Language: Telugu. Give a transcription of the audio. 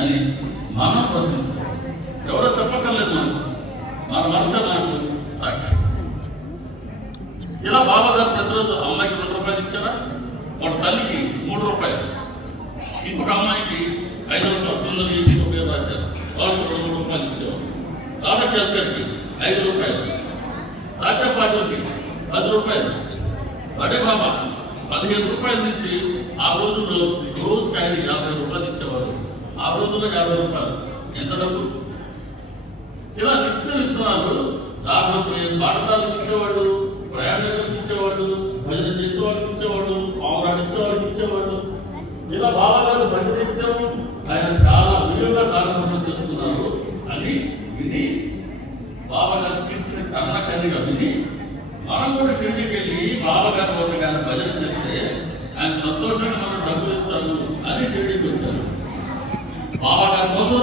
అని మనం ప్రశ్నించుకోవాలి. ఎవరో చెప్పక్కర్లేదు మనకు, మన మనసే మనకు సాక్షి. ఇలా బాబా గారు ప్రతిరోజు అమ్మాయికి 2 రూపాయలు ఇచ్చారా, వాడు తల్లికి 3 రూపాయలు, ఇంకొక అమ్మాయికి 5 రూపాయలు సుందరి ఇంకో పేరు రాశారు, వాళ్ళకి 2 రూపాయలు ఇచ్చేవారు. రాధకేల్కర్కి 5 రూపాయలు, రాజ్యపాటికి 10 రూపాయలు, బడే బాబా 15 రూపాయల నుంచి ఆ రోజుల్లో రోజుకి 50 రూపాయలు ఇచ్చేవారు. ఆ రోజుల్లో 50 రూపాయలు ఎంత డబ్బు? ఇలా నిత్యం ఇస్తున్నారు. దాంట్లో పాఠశాలకు ఇచ్చేవాళ్ళు, ప్రయాణికులకు ఇచ్చేవాళ్ళు, భజన చేసేవాళ్ళకి ఇచ్చేవాళ్ళు, పావురాడు ఇచ్చేవాళ్ళకి ఇచ్చేవాళ్ళు. ఇలా బాబా గారు ప్రతినిత్యం ఆయన చాలా విలువగా కార్యక్రమం చేస్తున్నారు అని విని, బాబా గారు కీర్తిని కన్నకన్నిగా విని మనం కూడా షిరిడీకి వెళ్ళి బాబా గారి వల్ల కానీ భజన చేస్తే ఆయన సంతోషంగా మనం డబ్బులు ఇస్తారు అని షిరిడీకి వచ్చారు. బాబా గారి కోసం